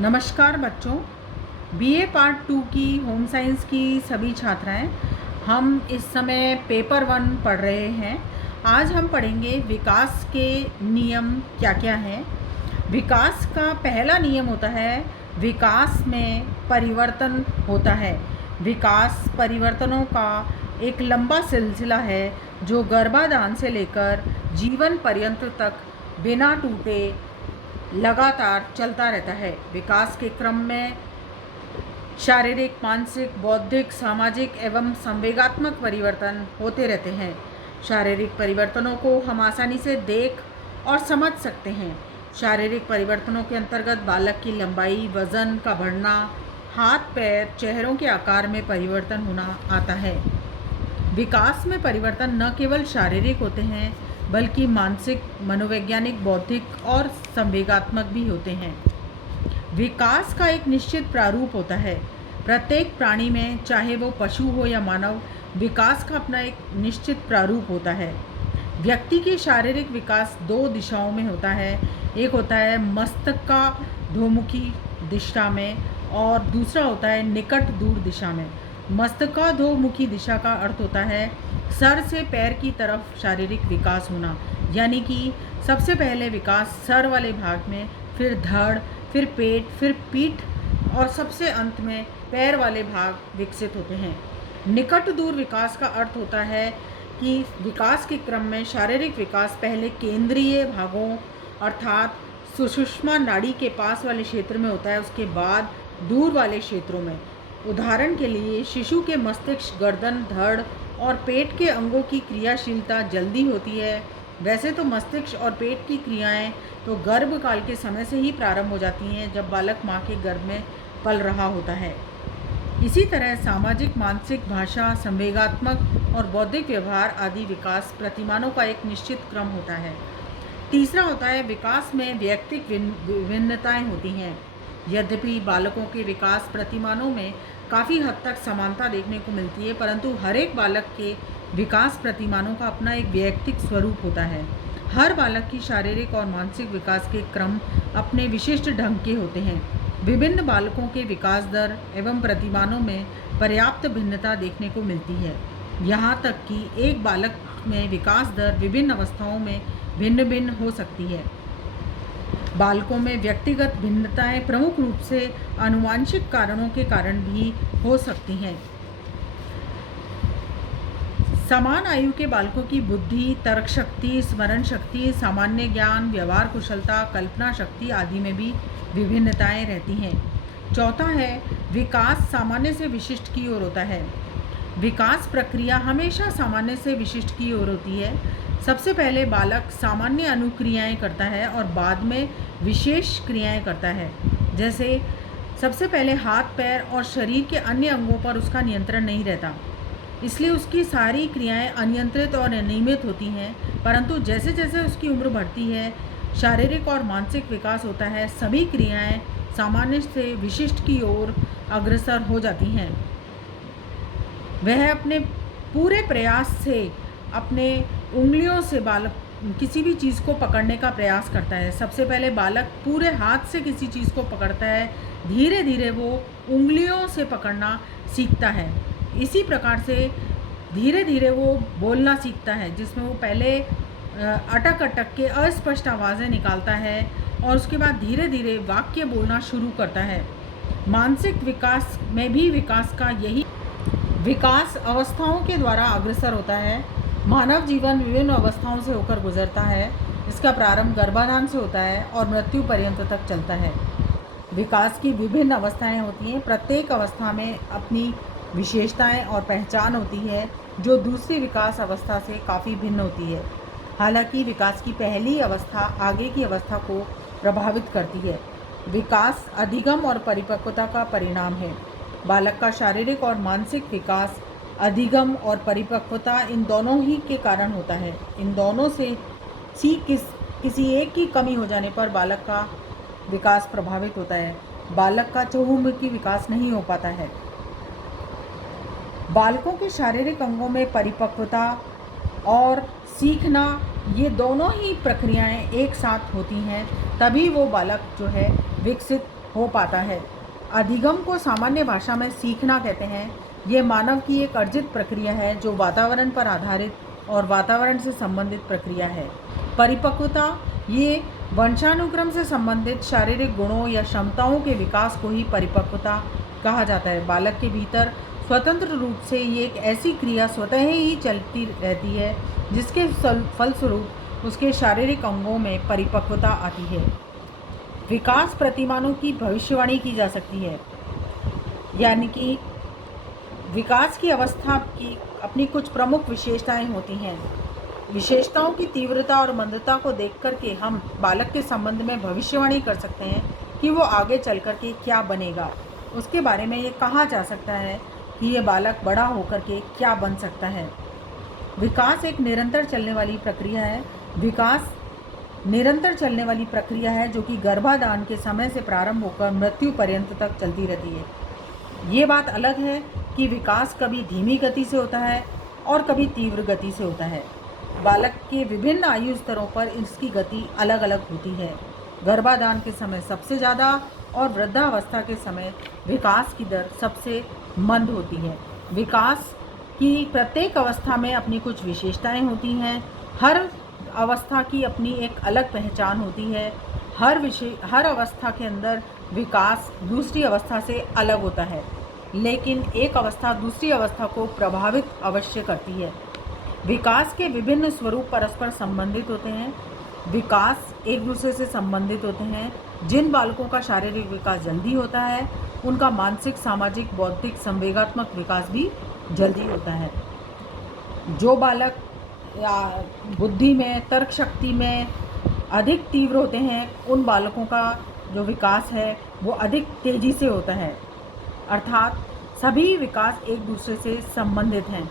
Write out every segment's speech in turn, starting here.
नमस्कार बच्चों। BA part 2 की होम साइंस की सभी छात्राएं, हम इस समय पेपर 1 पढ़ रहे हैं। आज हम पढ़ेंगे विकास के नियम क्या क्या हैं। विकास का पहला नियम होता है विकास में परिवर्तन होता है। विकास परिवर्तनों का एक लंबा सिलसिला है जो गर्भाधान से लेकर जीवन पर्यंत तक बिना टूटे लगातार चलता रहता है। विकास के क्रम में शारीरिक, मानसिक, बौद्धिक, सामाजिक एवं संवेगात्मक परिवर्तन होते रहते हैं। शारीरिक परिवर्तनों को हम आसानी से देख और समझ सकते हैं। शारीरिक परिवर्तनों के अंतर्गत बालक की लंबाई, वजन का बढ़ना, हाथ पैर, चेहरों के आकार में परिवर्तन होना आता है। विकास में परिवर्तन न केवल शारीरिक होते हैं बल्कि मानसिक, मनोवैज्ञानिक, बौद्धिक और संवेगात्मक भी होते हैं। विकास का एक निश्चित प्रारूप होता है। प्रत्येक प्राणी में, चाहे वो पशु हो या मानव, विकास का अपना एक निश्चित प्रारूप होता है। व्यक्ति के शारीरिक विकास दो दिशाओं में होता है। एक होता है मस्तकाधोमुखी दिशा में और दूसरा होता है निकट दूर दिशा में। मस्तकाधोमुखी दिशा का अर्थ होता है सर से पैर की तरफ शारीरिक विकास होना, यानी कि सबसे पहले विकास सर वाले भाग में, फिर धड़, फिर पेट, फिर पीठ और सबसे अंत में पैर वाले भाग विकसित होते हैं। निकट दूर विकास का अर्थ होता है कि विकास के क्रम में शारीरिक विकास पहले केंद्रीय भागों अर्थात सुषुम्ना नाड़ी के पास वाले क्षेत्र में होता है, उसके बाद दूर वाले क्षेत्रों में। उदाहरण के लिए शिशु के मस्तिष्क, गर्दन, धड़ और पेट के अंगों की क्रियाशीलता जल्दी होती है। वैसे तो मस्तिष्क और पेट की क्रियाएं तो गर्भकाल के समय से ही प्रारंभ हो जाती हैं, जब बालक माँ के गर्भ में पल रहा होता है। इसी तरह सामाजिक, मानसिक, भाषा, संवेगात्मक और बौद्धिक व्यवहार आदि विकास प्रतिमानों का एक निश्चित क्रम होता है। तीसरा होता है विकास में वैयक्तिक विभिन्नताएं होती हैं। यद्यपि बालकों के विकास प्रतिमानों में काफ़ी हद तक समानता देखने को मिलती है, परंतु हर एक बालक के विकास प्रतिमानों का अपना एक वैयक्तिक स्वरूप होता है। हर बालक की शारीरिक और मानसिक विकास के क्रम अपने विशिष्ट ढंग के होते हैं। विभिन्न बालकों के विकास दर एवं प्रतिमानों में पर्याप्त भिन्नता देखने को मिलती है। यहाँ तक कि एक बालक में विकास दर विभिन्न अवस्थाओं में भिन्न भिन्न हो सकती है। बालकों में व्यक्तिगत भिन्नताएं प्रमुख रूप से आनुवंशिक कारणों के कारण भी हो सकती हैं। समान आयु के बालकों की बुद्धि, तर्क शक्ति, स्मरण शक्ति, सामान्य ज्ञान, व्यवहार कुशलता, कल्पना शक्ति आदि में भी विभिन्नताएं रहती हैं। चौथा है विकास सामान्य से विशिष्ट की ओर होता है। विकास प्रक्रिया हमेशा सामान्य से विशिष्ट की ओर होती है। सबसे पहले बालक सामान्य अनुक्रियाएं करता है और बाद में विशेष क्रियाएं करता है। जैसे सबसे पहले हाथ, पैर और शरीर के अन्य अंगों पर उसका नियंत्रण नहीं रहता, इसलिए उसकी सारी क्रियाएं अनियंत्रित और अनियमित होती हैं। परंतु जैसे जैसे उसकी उम्र बढ़ती है, शारीरिक और मानसिक विकास होता है, सभी क्रियाएं सामान्य से विशिष्ट की ओर अग्रसर हो जाती हैं। वह अपने पूरे प्रयास से अपने उंगलियों से बालक किसी भी चीज़ को पकड़ने का प्रयास करता है। सबसे पहले बालक पूरे हाथ से किसी चीज़ को पकड़ता है, धीरे धीरे वो उंगलियों से पकड़ना सीखता है। इसी प्रकार से धीरे धीरे वो बोलना सीखता है, जिसमें वो पहले अटक अटक के अस्पष्ट आवाज़ें निकालता है और उसके बाद धीरे धीरे वाक्य बोलना शुरू करता है। मानसिक विकास में भी विकास का यही विकास अवस्थाओं के द्वारा अग्रसर होता है। मानव जीवन विभिन्न अवस्थाओं से होकर गुजरता है। इसका प्रारंभ गर्भाधान से होता है और मृत्यु पर्यंत तक चलता है। विकास की विभिन्न अवस्थाएं होती हैं। प्रत्येक अवस्था में अपनी विशेषताएं और पहचान होती है, जो दूसरी विकास अवस्था से काफ़ी भिन्न होती है। हालांकि विकास की पहली अवस्था आगे की अवस्था को प्रभावित करती है। विकास अधिगम और परिपक्वता का परिणाम है। बालक का शारीरिक और मानसिक विकास अधिगम और परिपक्वता इन दोनों ही के कारण होता है। इन दोनों से किसी एक की कमी हो जाने पर बालक का विकास प्रभावित होता है। बालक का चहुमुखी विकास नहीं हो पाता है। बालकों के शारीरिक अंगों में परिपक्वता और सीखना, ये दोनों ही प्रक्रियाएं एक साथ होती हैं, तभी वो बालक जो है विकसित हो पाता है। अधिगम को सामान्य भाषा में सीखना कहते हैं। ये मानव की एक अर्जित प्रक्रिया है जो वातावरण पर आधारित और वातावरण से संबंधित प्रक्रिया है। परिपक्वता, ये वंशानुक्रम से संबंधित शारीरिक गुणों या क्षमताओं के विकास को ही परिपक्वता कहा जाता है। बालक के भीतर स्वतंत्र रूप से ये एक ऐसी क्रिया स्वतः ही चलती रहती है जिसके फलस्वरूप उसके शारीरिक अंगों में परिपक्वता आती है। विकास प्रतिमानों की भविष्यवाणी की जा सकती है, यानी कि विकास की अवस्था की अपनी कुछ प्रमुख विशेषताएं होती हैं। विशेषताओं की तीव्रता और मंदता को देख कर के हम बालक के संबंध में भविष्यवाणी कर सकते हैं कि वो आगे चल कर के क्या बनेगा। उसके बारे में ये कहा जा सकता है कि ये बालक बड़ा होकर के क्या बन सकता है। विकास एक निरंतर चलने वाली प्रक्रिया है। विकास निरंतर चलने वाली प्रक्रिया है जो कि गर्भाधान के समय से प्रारंभ होकर मृत्यु पर्यंत तक चलती रहती है। ये बात अलग है कि विकास कभी धीमी गति से होता है और कभी तीव्र गति से होता है। बालक के विभिन्न आयु स्तरों पर इसकी गति अलग अलग होती है। गर्भाधान के समय सबसे ज़्यादा और वृद्धावस्था के समय विकास की दर सबसे मंद होती है। विकास की प्रत्येक अवस्था में अपनी कुछ विशेषताएं होती हैं। हर अवस्था की अपनी एक अलग पहचान होती है। हर अवस्था के अंदर विकास दूसरी अवस्था से अलग होता है, लेकिन एक अवस्था दूसरी अवस्था को प्रभावित अवश्य करती है। विकास के विभिन्न स्वरूप परस्पर संबंधित होते हैं। विकास एक दूसरे से संबंधित होते हैं। जिन बालकों का शारीरिक विकास जल्दी होता है उनका मानसिक, सामाजिक, बौद्धिक, संवेगात्मक विकास भी जल्दी होता है। जो बालक बुद्धि में, तर्क शक्ति में अधिक तीव्र होते हैं उन बालकों का जो विकास है वो अधिक तेज़ी से होता है। अर्थात सभी विकास एक दूसरे से संबंधित हैं।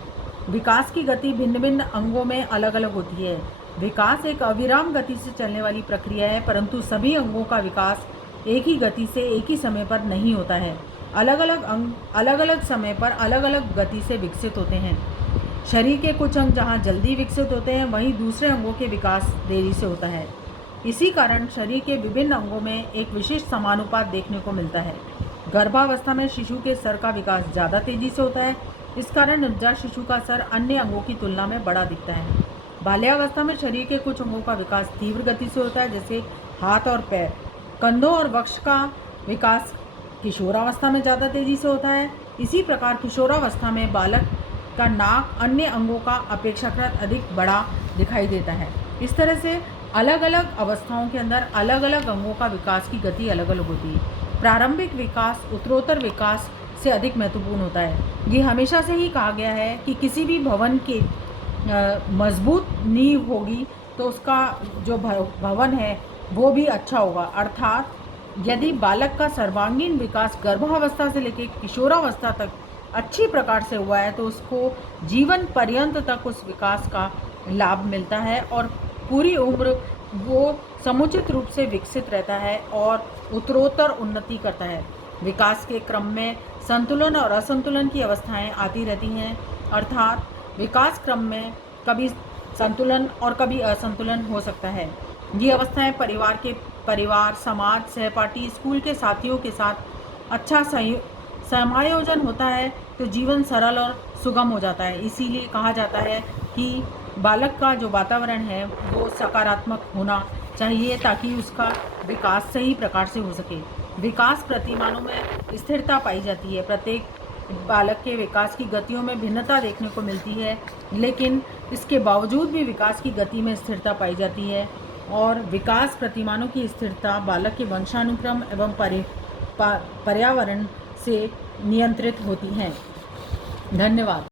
विकास की गति भिन्न भिन्न अंगों में अलग अलग होती है। विकास एक अविराम गति से चलने वाली प्रक्रिया है, परंतु सभी अंगों का विकास एक ही गति से एक ही समय पर नहीं होता है। अलग अलग अंग अलग अलग समय पर अलग अलग गति से विकसित होते हैं। शरीर के कुछ अंग जहाँ जल्दी विकसित होते हैं वहीं दूसरे अंगों के विकास देरी से होता है। इसी कारण शरीर के विभिन्न अंगों में एक विशिष्ट समानुपात देखने को मिलता है। गर्भावस्था में शिशु के सर का विकास ज़्यादा तेज़ी से होता है। इस कारण नवजात शिशु का सर अन्य अंगों की तुलना में बड़ा दिखता है। बाल्यावस्था में शरीर के कुछ अंगों का विकास तीव्र गति से होता है, जैसे हाथ और पैर। कंधों और वक्ष का विकास किशोरावस्था में ज़्यादा तेज़ी से होता है। इसी प्रकार किशोरावस्था में बालक का नाक अन्य अंगों का अपेक्षाकृत अधिक बड़ा दिखाई देता है। इस तरह से अलग अलग अवस्थाओं के अंदर अलग अलग अंगों का विकास की गति अलग अलग होती है। प्रारंभिक विकास उत्तरोत्तर विकास से अधिक महत्वपूर्ण होता है। ये हमेशा से ही कहा गया है कि किसी भी भवन की मजबूत नींव होगी तो उसका जो भवन है वो भी अच्छा होगा। अर्थात यदि बालक का सर्वांगीण विकास गर्भावस्था से लेकर किशोरावस्था तक अच्छी प्रकार से हुआ है तो उसको जीवन पर्यंत तक उस विकास का लाभ मिलता है और पूरी उम्र वो समुचित रूप से विकसित रहता है और उत्तरोत्तर उन्नति करता है। विकास के क्रम में संतुलन और असंतुलन की अवस्थाएं आती रहती हैं। अर्थात विकास क्रम में कभी संतुलन और कभी असंतुलन हो सकता है। ये अवस्थाएं परिवार, समाज, सहपाठी, स्कूल के साथियों के साथ अच्छा समायोजन होता है तो जीवन सरल और सुगम हो जाता है। इसीलिए कहा जाता है कि बालक का जो वातावरण है वो सकारात्मक होना चाहिए ताकि उसका विकास सही प्रकार से हो सके। विकास प्रतिमानों में स्थिरता पाई जाती है। प्रत्येक बालक के विकास की गतियों में भिन्नता देखने को मिलती है, लेकिन इसके बावजूद भी विकास की गति में स्थिरता पाई जाती है। और विकास प्रतिमानों की स्थिरता बालक के वंशानुक्रम एवं पर्यावरण से नियंत्रित होती हैं। धन्यवाद।